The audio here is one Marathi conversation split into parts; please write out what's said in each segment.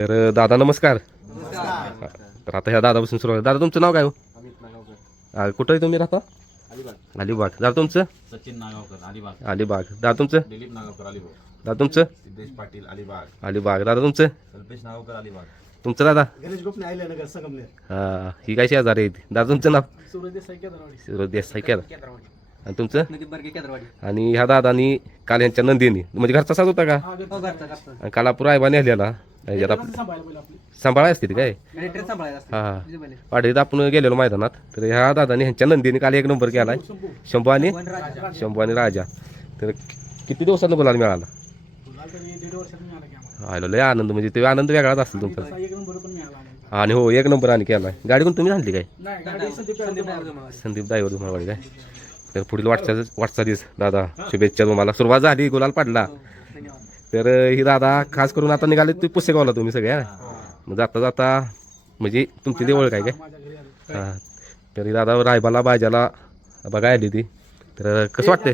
तर दादा नमस्कार. तर आता ह्या दादापासून सुरुवात. दादा तुमचं नाव काय हो? कुठं आहे तुम्ही राहता? अलिबाग. दादा तुमचं? सचिन नागावकर अलिबाग. अलिबाग. दादा तुमचं? दिलीप नागावकर अलिबाग. दादा तुमचं? सिद्धेश पाटील अलिबाग. अलिबाग. दादा तुमचं? कल्पेश नागावकर अलिबाग. तुमचं दादा? गणेश गोपने आले नगर संगमनेर. हा, ही काय शेजारी आहे? दादा तुमचं नाव? सूरज देसाई केदारवाडी. सूरज देसाई केदार. आणि तुमचं? नदीप बर्गे केदारवाडी. आणि ह्या दादानी काल ह्यांच्या नंदीनी म्हणजे घरचा साज होता का? हा घरचा आणि काल आपण रायबा नेलेला ह्याच्यात आपण सांभाळायला पहिलं आपली सांभाळा असते काय? ट्रेन सांभाळायला हा हा. वाडीत आपण गेलेलो मैदानात. तर ह्या दादानी ह्यांच्या नंदीने काल एक नंबर केलाय. शंभू आणि राजा. तर किती दिवसांनी बोलायला मिळाला? गुलाल तरी 1.5 वर्षात मिळाला की आम्हाला. आलो लय आनंद म्हणजे ते आनंद वेगळाच असेल तुमचा. तसा एक नंबर पण मिळाला आम्हाला. आणि हो एक नंबर आणि केलाय. गाडी कोण तुम्ही आणली काय? नाही गाडी संदीप संदीप ड्रायव्हर तुम्हाला काय? तर पुढील वाटचालीस दादा शुभेच्छा तुम्हाला. सुरुवात झाली, गुलाल पडला. तर ही दादा खास करून आता निघाले तुम्ही पुसेगावला तुम्ही सगळ्या. मग जाता जाता म्हणजे तुमची देवळ काय काय? माझ्या घरी आलो. हां. तर ही दादा रायबाला बाजाला बघायला आली ती. तर कसं वाटतंय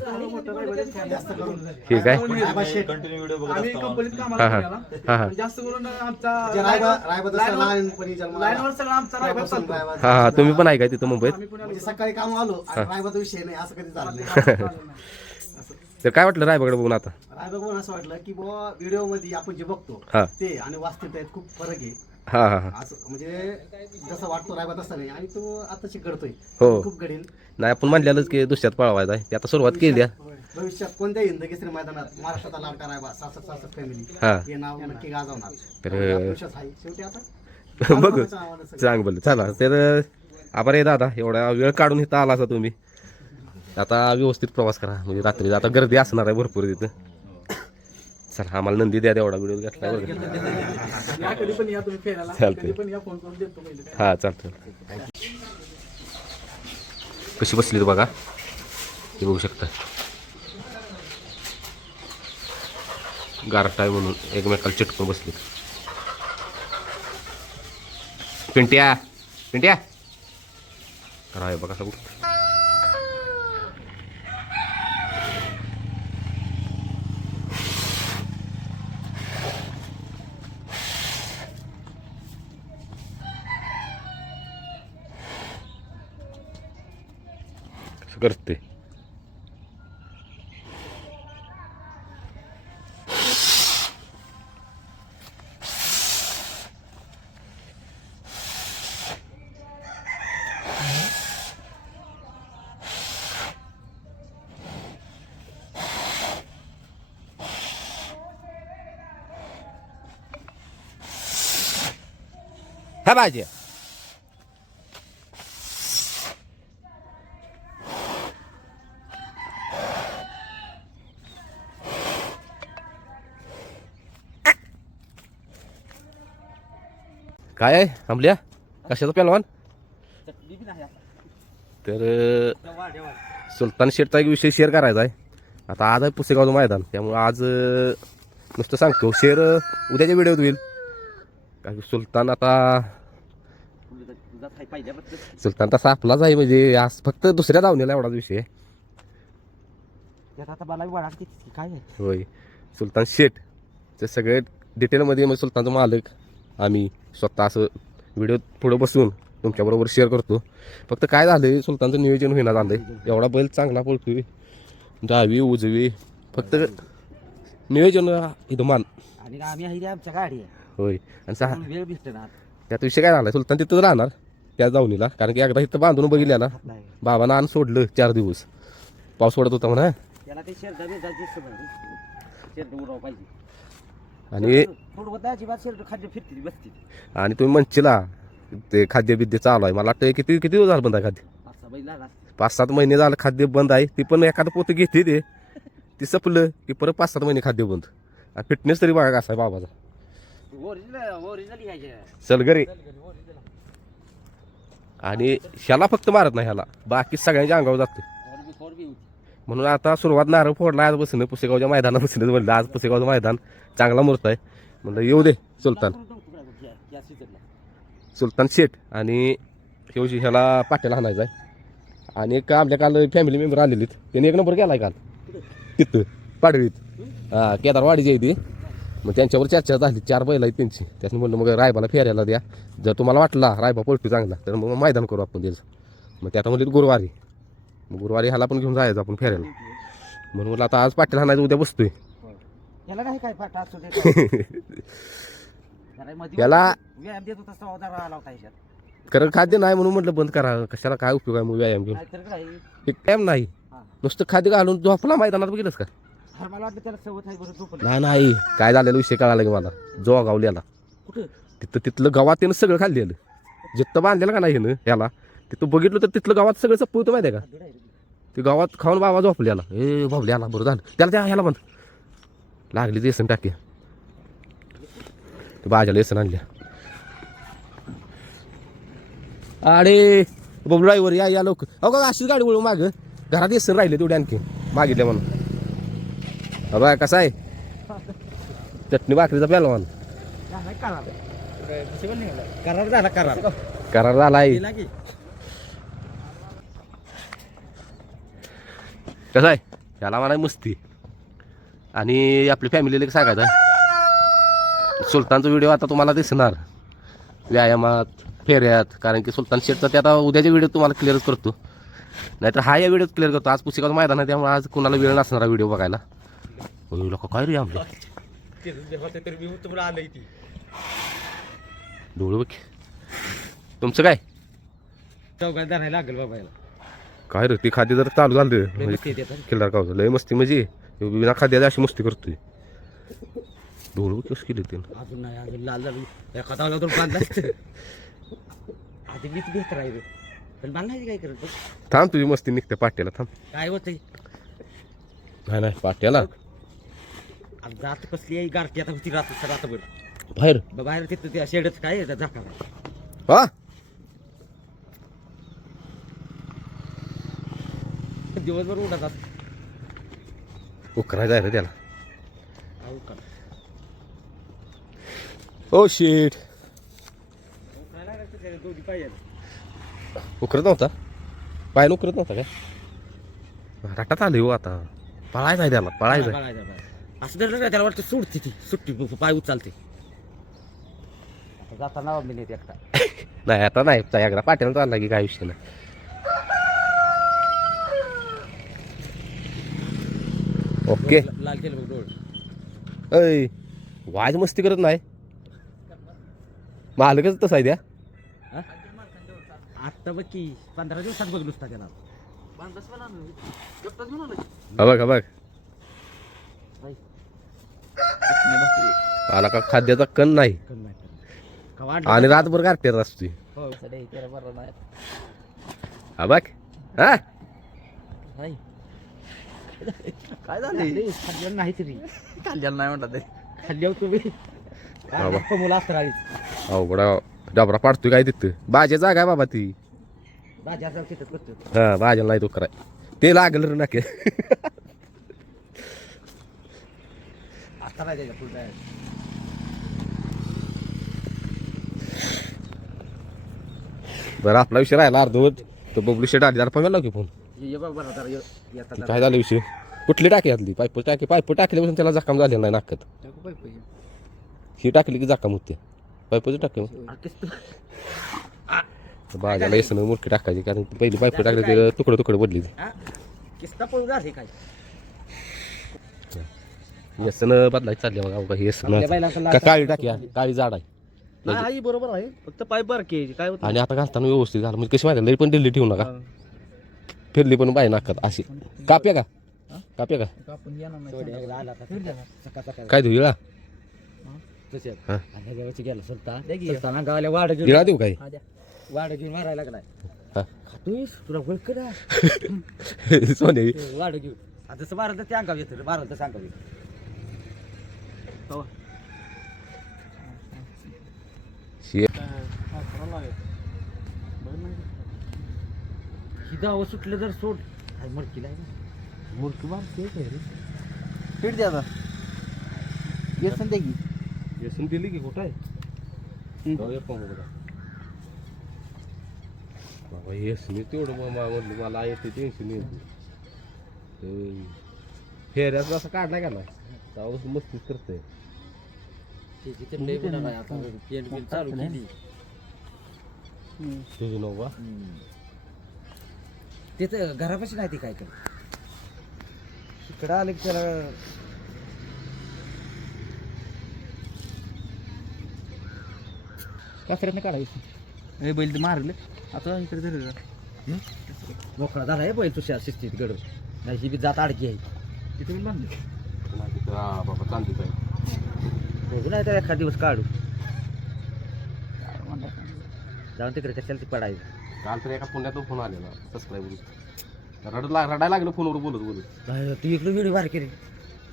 जास्त करून हे काय? कंटिन्यू व्हिडिओ बघत आम्ही असतो. कंपनीत हां कामाला हां गेला. हां हां जास्त करून आमचा लहानपणी लाईनवर सगळं आमचा रायबार चालतो. हां हां. तुम्ही पण आहे काय तिथं मुंबईत? आम्ही पुण्याला म्हणजे सकाळी काम आलो आणि रायबाचा विषय नाही असं कधी झालं नाही. तर काय वाटलं रायबाकडे बघून आता? रायबा बघून असं वाटलं की बुवा व्हिडिओ मध्ये आपण जे बघतो हा. ते आणि वास्तविकतेत खूप फरक आहे. हां हां हां. असं म्हणजे जसं वाटतो रायबा तसा नाही आणि तो आताशी घडतोय. हो. खूप घडेल नाही आपण म्हणलेलंच की दुसऱ्यात पळवायचा आहे. ते आता सुरुवात केली आहे. भविष्यात कोणत्याही हिंदकेसरी मैदानात महाराष्ट्राचा लाडका रायबा 66 फॅमिली हा. हे नाव नक्की गाजवणार. तर आत्मविश्वास आहे शेवटी आता बघू चांग बोल चला. तर आभार आहे दादा एवढा वेळ काढून इथं आला असा तुम्ही. आता व्यवस्थित प्रवास करा म्हणजे रात्री आता गर्दी असणार आहे भरपूर तिथं. चला आम्हाला नंदी द्या तेवढा व्हिडिओ घेतला बरं. या कधी पण या तुम्ही फिरायला. चालतंय. कधी पण या फोन करून देतो पहिले काय. हां चालतं. कशी बसली बघा हे बघू शकता. गारटाय म्हणून एकमेकाला चिटकून बसली. पिंट्या पिंट्या करा हे बघा सगळं. कसं करते ह्या भाजी काय आहे आमल्या कशाचा पेलवान? तर सुलतान शेठचा एक विषय शेअर करायचा आहे. आता आज आहे पुसेगावचं मैदान त्यामुळे आज नुसतं सांगतो शेअर उद्याच्या व्हिडिओत होईल. काय सुलतान आता सुलतान तसा आपलाच आहे म्हणजे आज फक्त दुसऱ्या धावणीला एवढाच विषय आहे. काय होय सुलतान शेठ ते सगळे डिटेलमध्ये मग सुलतानचा मालक आम्ही स्वतः असं व्हिडिओ पुढं बसून तुमच्याबरोबर शेअर करतो. फक्त काय झालं सुलतानचं नियोजन होईना झालंय. एवढा बैल चांगला पळतोय डावी उजवी फक्त नियोजन इथं मान आणि आम्ही आहे आमच्या गाडी होय. आणि वेळ भेटते ना त्यात विषय काय झाला सुलतान तिथंच राहणार त्या जाऊनीला कारण की एकदा इथं बांधून बघितल्याला बाबानं आण सोडलं 4 दिवस पाऊस पडत होता म्हणा. त्याला ते पाहिजे आणि खाद्य फिरते बसते आणि तुम्ही म्हणशीला ते खाद्य बिद्य चालू आहे. मला वाटतं किती किती दिवस झालं बंद आहे खाद्य? 5-7 महिने झालं खाद्य बंद आहे. ती पण एखादं पोतं घेते ती सपलं की परत 5-7 महिने खाद्य बंद. आणि फिटनेस तरी बघा कसा आहे बाबाचा. चल घरी. आणि ह्याला फक्त मारत नाही ह्याला बाकी सगळ्यांच्या अंगावर जातो. म्हणून आता सुरुवात नारळ फोडला आज बसणं पुसेगावच्या मैदानात बसणं म्हणलं आज पुसेगावचं मैदान चांगला मुहूर्त आहे म्हणलं येऊ दे सुलतान सुलतान शेठ आणि शेवशी ह्याला पाट्याला हाणायचा आहे. आणि एक आपल्या काल फॅमिली मेंबर आलेलीत त्यांनी एक नंबर केलाय काल तिथं पाडवीत. हां केदारवाडीची आहे ती मग त्यांच्यावर चर्चा झाली 4 बैल आहेत त्यांची त्याच्यानं म्हणलं मग रायबाला फेऱ्याला द्या जर तुम्हाला वाटला रायबा पळतो चांगला तर मग मैदान करू आपण त्याचं मग त्यात म्हणले गुरुवारी मग गुरुवारी ह्याला पण घेऊन जायचं आपण फेऱ्याला म्हणून म्हणलं आता आज पाटील हाणायचं उद्या बसतोय याला नाही काय पाठ असू दे जरा मध्ये याला व्यायाम देत होता तसा जरा आला होता ह्याच्यात कारण खाद्य नाही म्हणून म्हटलं बंद करा कशाला काय उपयोग आहे मग व्यायाम घेऊन नाहीतर काय एक टाइम नाही हा. नुसतं खाद्य घालून झोपला मैदानात बघितलंस का हा, मला वाटलं त्याला सवत आहे बरं झोपलं नाही काय झालेला विषय कळाला की मला जो गावल्याला कुठं तिथलं गावात त्यानं सगळं खाल्लेलं जिथं बांधलेलं का नाही ह्याला तिथं बघितलं तर तिथलं गावात सगळं चप्पू माहिती आहे का ते गावात खाऊन बाबा झोपल्याला भावल्याला बरं झालं त्याला त्या ह्याला बंद लागली ते येसन टाकी भाज्याला येसन आणल्या अरे बबलू ड्रायव्हर या लवकर अहो का अशीच गाडी वळू माग घरात येसन राहिले तेवढे आणखी मागितले म्हणून बाबा कसा आहे चटणी भाकरीचा पेलवान करार झाला करार करार झाला आहे कसं आहे याला म्हणा मस्ती आणि आपली फॅमिलीला एक सांगायचं सुलतानचा व्हिडिओ आता तुम्हाला दिसणार व्यायामात फेऱ्यात कारण की सुलतान शेठचा ते आता उद्याच्या व्हिडिओ तुम्हाला क्लिअरच करतो नाहीतर हा या व्हिडिओत क्लिअर करतो आज पुस्तकाचं मैदान आहे त्यामुळे आज कुणाला वेळ नसणार हा व्हिडिओ बघायला लोक काय रे आमचे डोळे बघ तुमचं काय चौघात धरायला लागेल बाबा याला काय रे ती खाद्य जर चालू झालं म्हणजे किल्लार गावचं लय मस्ती म्हणजे बिना खाद्याची अशी मस्ती करतोय डोळे बघ कसं केले ते अजून नाही अजून लाल झाली एखादा आला तर बांधला आधी मीच घेत राहिले पण बांधायची काय करत थांब तुझी मस्ती निघते पाट्याला थांब काय होतंय नाही पाट्याला जात कसली आहे गारठी आता होती रातभर बाहेर बाहेर तिथं त्या शेडच काय आहे झाका हा दिवसभर उडतात उकराय जाय रे त्याला ओ शेट दोन्ही पाहिजे उकरत नव्हता पाय उकरत नव्हता काय राटात आले हो आता पळायचं आहे त्याला पळायचं आहे. असं धरलं का त्याला वाटतं सुटते ती सुट्टी पाय उचलते जाताना मी नेते एकटा नाही आता नाही एकदा पाट्याला चालला की काय विषय नाही ओके लाल केलं बघ डोळ ऐ वाज मस्ती करत नाही मालकच तसा आहे त्या आत्ता बघ की 15 दिवसात बघ नुसता त्याला बघ बघ आला का खाद्याचा कण नाही आणि रातभर गारट्यात असते हा बघ हा काय झालं खाल्ल्यावर नाही तरी खाल्ल्याला नाही म्हणतात खाल्ल्यावर तुम्ही मुलं असतं अवघडा डबरा पाडतोय काय तिथं भाज्या जागा आहे बाबा ती भाज्या तिथं करतो हा भाज्याला नाही तो कराय ते लागलं रे नाके आता नाही त्याच्या पुढे बरं आपला विषय राहिला अर्धवट तो बबलू शेट आली जरा पगार की फोन ये बघ बरं जरा येतात काय झालं विषय कुठली टाकी घातली पाईप टाकल्यापासून त्याला जखम झालेला नाही नाकात ही टाकली की जखम होते पाईपची टाकी भाज्याला येसनं मुरकी टाकायची कारण पहिली पाईप टाकली ते तुकडं बदली किस्ता पळू झाले काय येसनं बदलायची चालली बघा येसनं का काळी टाकी काळी जाड आहे नाही बरोबर आहे फक्त पाईप बारकी काय होतं आणि आता घालताना व्यवस्थित झालं म्हणजे कशी माहिती लई पण दिल्ली ठेवू नका फिरली पण बाय नाकात अशी काप्या का काय देऊ इळा गावाला वाढ इळा देऊ काय वाढ घेऊन मारायला लागलाय हा. खातोयस तुला ओळख करा सोने वाढ घेऊन आता जसं मारलं ते अंगाव येतं मारलं तसं अंगाव येतं हिदावं सुटलं जर सोड काय मडकीला मुडकी मारते पीठ द्या आता येसन दे की येसून दिली की कुठं आहे बाबा येसून तेवढं मामा म्हणलं मला येते टेन्शन येते फेऱ्यात असं काढला का नाही मस्तीच करतोय तुझी नोवा तिथं घरापाशी नाही ती काय कर इकडं आलं की त्याला कचऱ्यात काढायचं हे बैल मारले आता इकडे धरलं मोकळा झाला आहे बैल तुझ्या शिस्तीत गडून नाही ही बी जात अडकी आहे तिथे पण बांधले बाबा चांदीच आहे बघू नाही तर एखाद दिवस काढू जाऊन तिकडे कशाला ती पडायचं काल तर एका पुण्यातून फोन आलेला सबस्क्राईबर रडायला लागलं फोनवर बोलत बोलत तू इकडे व्हिडिओ बाहेर केली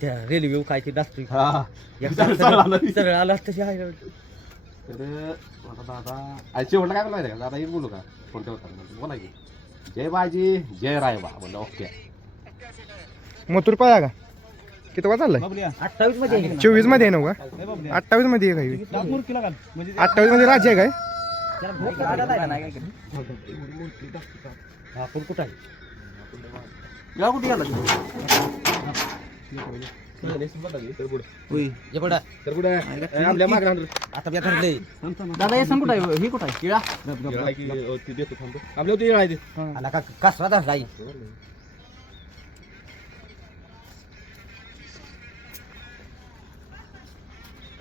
त्या रेल्वे काय ते डासतो हा सगळं आलं तशी आहे तर आता दादा आणि शेवटला काय बोलायचं का दादा एक बोलू का फोन ठेवता बोला की जय बाजी जय रायबा म्हणलं ओके मथुर पाया का किती वाज चाललाय 28 मध्ये आहे. 24 मध्ये आहे ना का 28 मध्ये आहे काय 28 मध्ये राज्य आहे काय त्याला भूक लागत आहे ना. आपण कुठं आहे या कुठे गेला ये बडा तर कुठे आपल्या मागे आता मी धरले दादा हे सांग कुठं आहे ही कुठं आहे किळा देतो थांबतो आपल्या होती आहे आला का कसरा धरला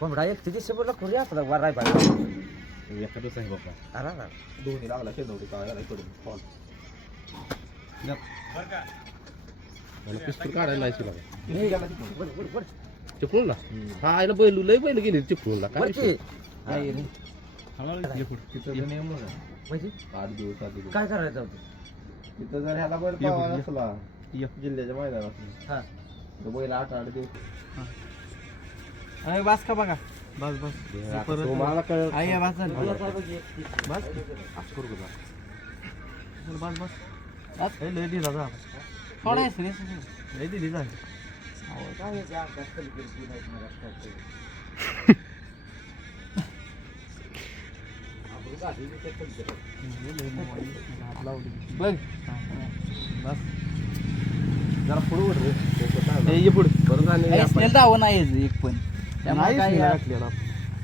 कोंबडा एक तिथे समोरला करूया आपला वर राय बाय एखादंच आहे बाबा अरे दोन्ही लागला शेनवडी काय कडून कॉल मला पिस्तूल काढायला नाही चिपळूणला हा आईला बैलू लय बैल गेली चिपळूणला काय विषय? म्हणजे 8 दिवस 7 दिवस काय करायचं होतं तिथं जर ह्याला बैल पावा नसला जिल्ह्याच्या मैदानात हा तर बैल 8 दिवस बस का बघा बस बस तो मला कळलं. आई बस झालं बस असं करू का? बस बस लय दिला जा थोडा लय दिली जा बघ बस जरा पुढे उठ रे ये पुढे बरं झालं दावं नाही एक पण त्यामुळे काय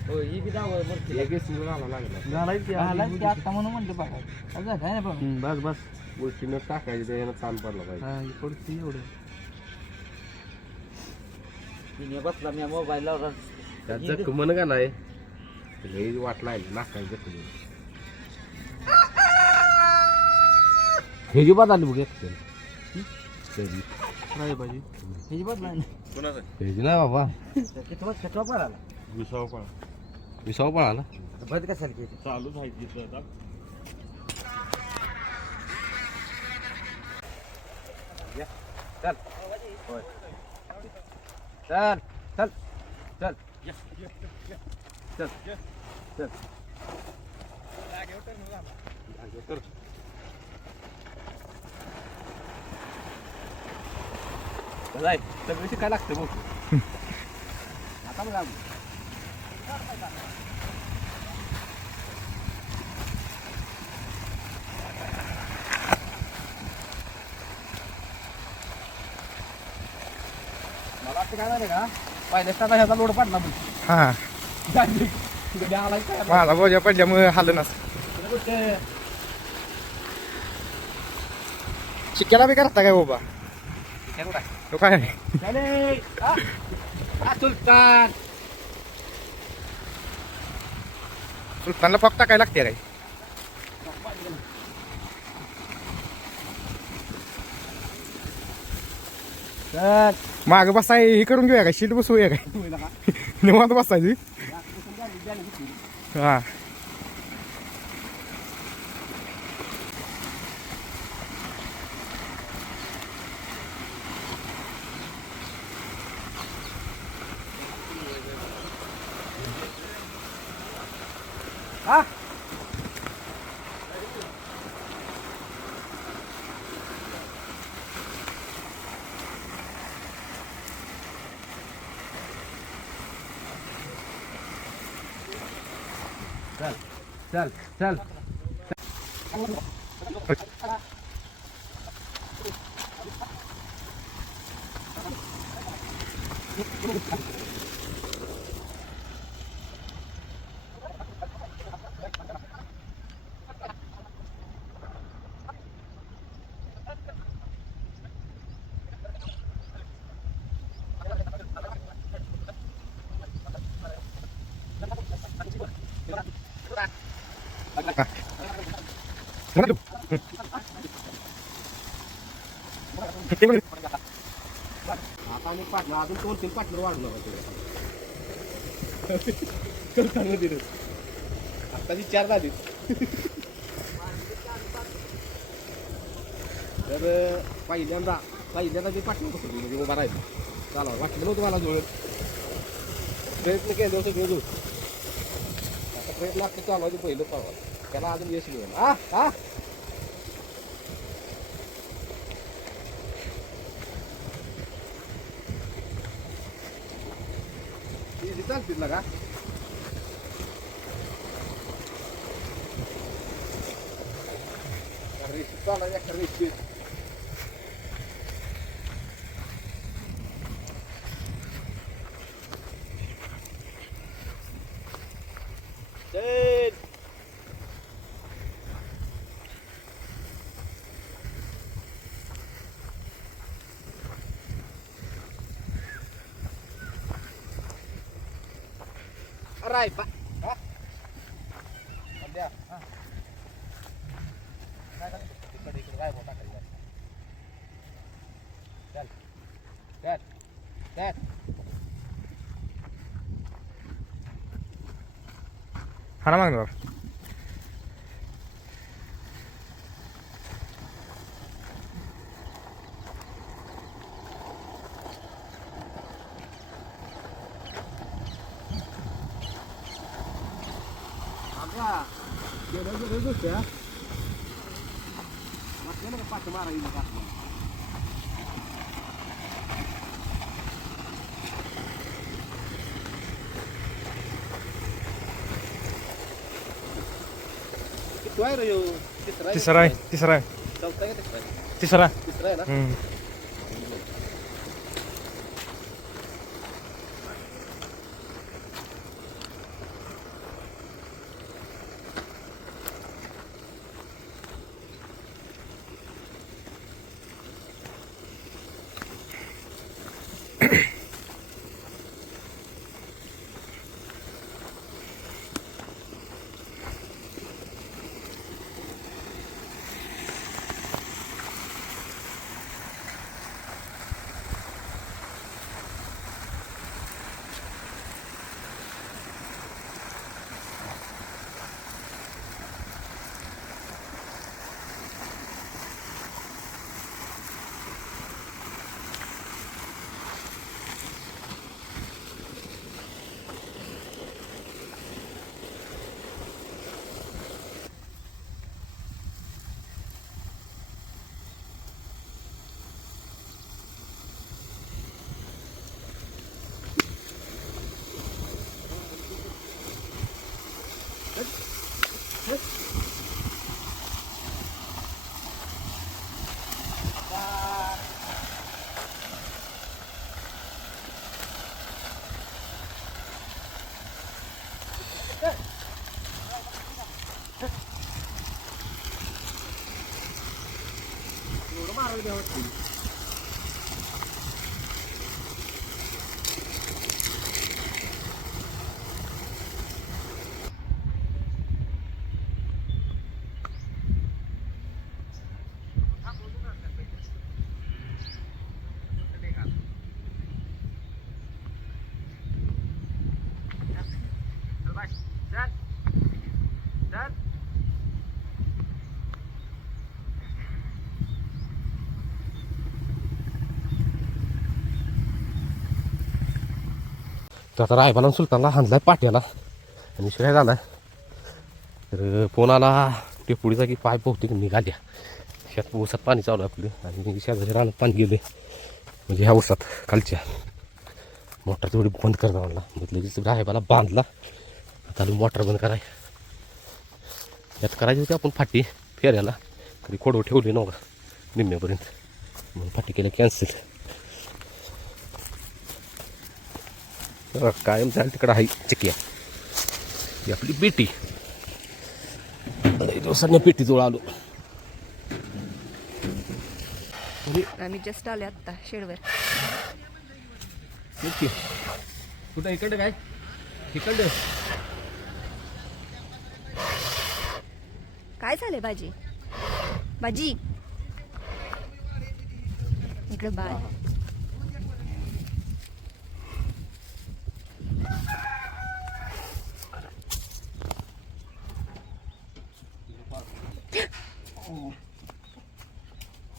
हो ही बी दाव वरती एक सिंगल आला लागला झालाय की आलाच की आता म्हणून म्हणलं बघा काय झालं नाही बघा बस बस गोष्टीनं टाकायचं त्यानं ताण पडला पाहिजे हा पुढची एवढं तिने बसला मी मोबाईल लावला त्यात जखमन का नाही लई वाटला आहे नाकाय जखम हे जी बाद आली बघ नाही पाहिजे ही बसला हे जी नाही बाबा किती वाजता पळाला विसाव पळाला बंद कशाला केली चालूच आहे आता चल चल चल चल चल सगळी काय लागतं बघ आता बघा मला वाटतं काय झालं का पहिल्या स्टार्ट ह्याचा लोड पडला मग हा माझा बोजा पडल्यामुळे हाल नस शिक्याला बी करता काय बाबा तो काय नाही सुलतान सुलतानला फक्त काय लागते काय माग बसाय हे करून घेऊया काय शीट बसवूया काय निवांत बसायची हा चल चल आता आणि पार्टनर अजून 2-3 पार्टनर वाढवणार आत्ताची 4 झाली. तर पहिल्यांदा ते पार्टनर कसं म्हणजे उभा राहिलं चालवा वाटलं नव्हतं मला जोड प्रयत्न केले सगळे जोड आता प्रयत्न आता चालवायचं पहिलं पावा त्याला अजून यश मिळेल. हा चालतील ना का चालायचं एका रेषेत Aray, pa. Ha? Andiya. Ha? Ikot-ikot kayo po takay. Dad. Dad. Dad. हा ना मागणार Ya. Masnya nak pakai marah ini kan? Itu air yo. तिसरा Contohnya tiserai na? तर आता रायबाला सुलतानला हाणलाय पाट्याला आणि शिवाय झाला तर फोन आला टेपुडीचा की पाय बहुतेक निघाल्या शेत ऊसात पाणी चालू आहे आपलं आणि शेजाच्या रानात पाणी गेले म्हणजे ह्या ऊसात खालच्या मोटर तेवढी बंद करणार म्हणला लगेच रायबाला बांधला आता मोटर बंद कराय यात करायची होती आपण फाटी फेऱ्याला तरी खोडव ठेवली नव्हता निम्म्यापर्यंत म्हणून फाटी केलं कॅन्सल कायम चाल तिकडं आहे चिकिया ही आपली पेटी दिवसांनी पेटीजवळ आलो आम्ही जस्ट आले आत्ता शेडवर कुठं इकडं काय इकडं काय झालंय भाजी भाजी इकडे बाय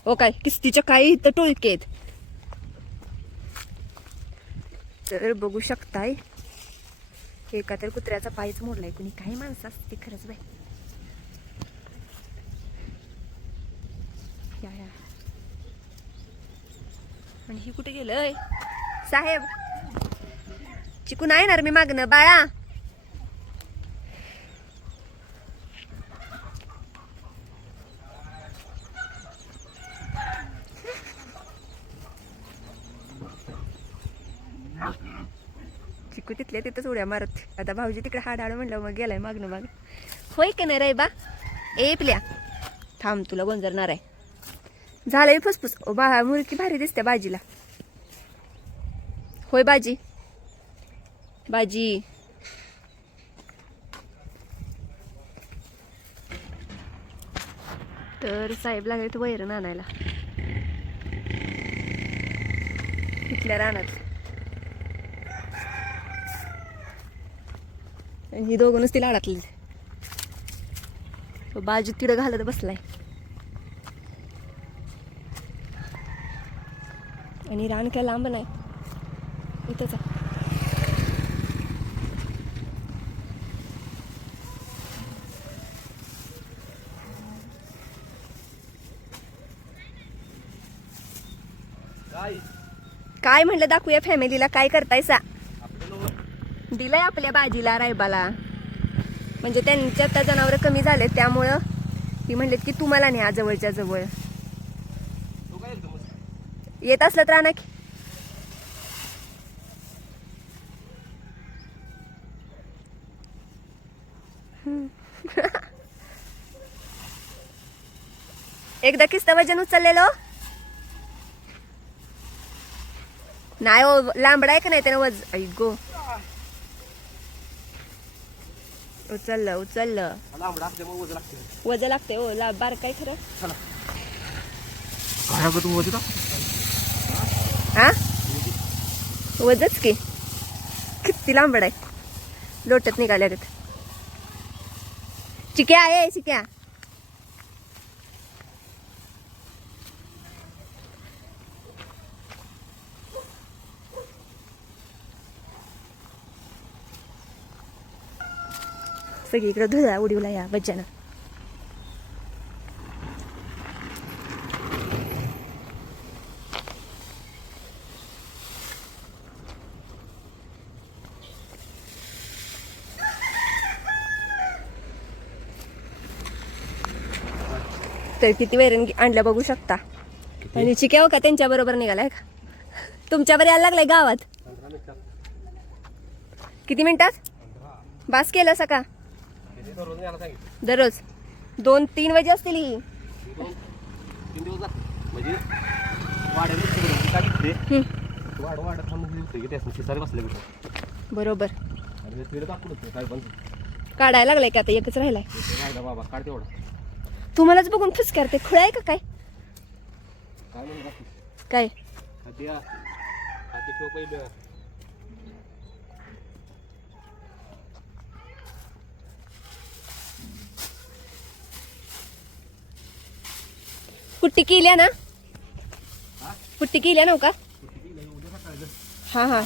हो काय किस्तीच्या काही इथं टोळके आहेत तर बघू शकताय एका तर कुत्र्याचा पायच मोडलाय कुणी काही माणसं असते खरंच बाई या. आणि ही कुठे गेलंय साहेब चिकू नाही येणार मी मागणं बाळा चिकू तिथल्या तिथंच उड्या मारत आता भाऊजी तिकडे हाड म्हणलं मग गेलाय मागणं माग होय का नाही रे बा ए पिल्या थांब तुला गोंजरणार आहे झालंय फुसफुस ओ बा मुलगी भारी दिसते बाजीला होय बाजी बाजी तर साहेब लागले तर वैरण आणायला इथल्या रानात ही दोघं नुसती लाडातली बाजू तिडं घालत बसलाय आणि रान काय लांब नाही इथंच आहे. काय म्हणलं दाखवूया फॅमिलीला काय करतायसा दिलंय आपल्या बाजीला रायबाला म्हणजे त्यांच्या आता जनावर कमी झाले त्यामुळं ती म्हणलेत की तुम्हाला न्या जवळच्या जवळ येत असलं तर आणा की एकदा किस्त वजन उचललेलो नाही हो लांबडा आहे का नाही त्यानं वज गो उचललं उचललं वज लागते हो बार काय खरं हा वजच की किती लांबड आहे लोटत निघाल्या तिथं चिक्या आहे चिक्या सगळीकडे धुळा उडीवला या बच्चानं तर किती वैरण आणल्या बघू शकता आणि चिक्या हो का त्यांच्या बरोबर निघालाय का तुमच्यावर यायला लागलाय गावात किती मिनिटात बास केलं सका दररोज 2-3 वाजे असतील ही बरोबर काढायला लागलाय का आता एकच राहिलाय तुम्हालाच बघून फुसकारते खुळा आहे का काय काय पुट्टी केल्या ना पुट्टी केल्या नव का हा हा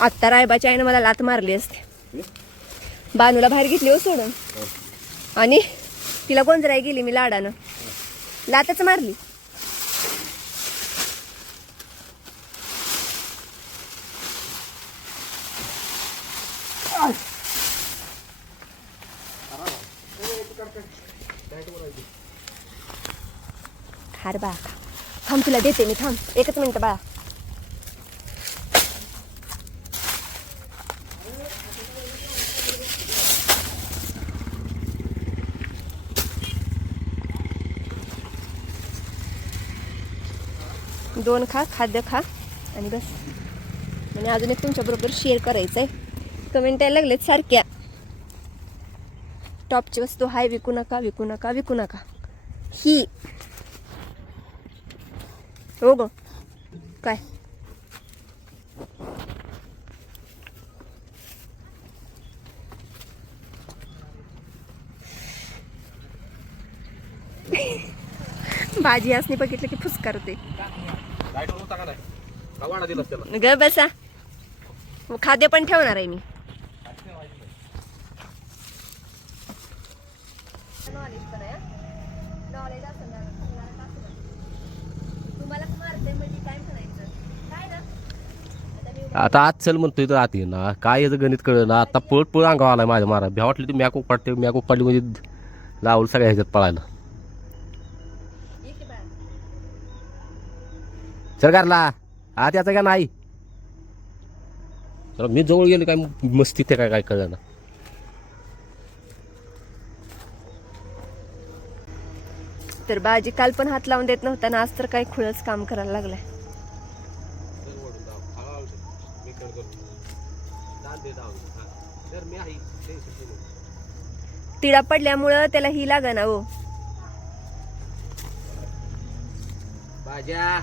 आत्ता रायबाच्या आईनं मला लात मारली असते बानूला बाहेर घेतली हो सोडून आणि तिला गोंजराई गेली मी लाडानं लातच मारली खार बा थांब तुला देते मी थांब एकच मिनिट बा दोन खा खाद्य खा आणि बस म्हणजे अजून एक तुमच्या बरोबर शेअर करायचंय कमेंट यायला लागलेत सारख्या, टॉपची वस्तू हाय, विकू नका विकू नका विकू नका. ही हो ग काय भाजी असणे बघितलं की फुसकारते. ग बसा, मग खाद्य पण ठेवणार आहे मी. आता आज चल म्हणतोय तर आत ये ना, काय याचं गणित कळलं ना. आता पळत पळ अंगावर आलाय माझ्या मारा. भ्या वाटली ती मॅक उपाडते, मॅक उपाडली म्हणजे लावलं सगळ्या ह्याच्यात पळायला. चल घरला आत याचा का नाही. चला मी जवळ गेलो काय मस्ती ते काय कळलं ना. तर बाजी काल पण हात लावून देत नव्हता ना, आज तर काही खुळच काम करायला लागलाय. तिडा पडल्यामुळं त्याला ही लागा ना हो. भाज्या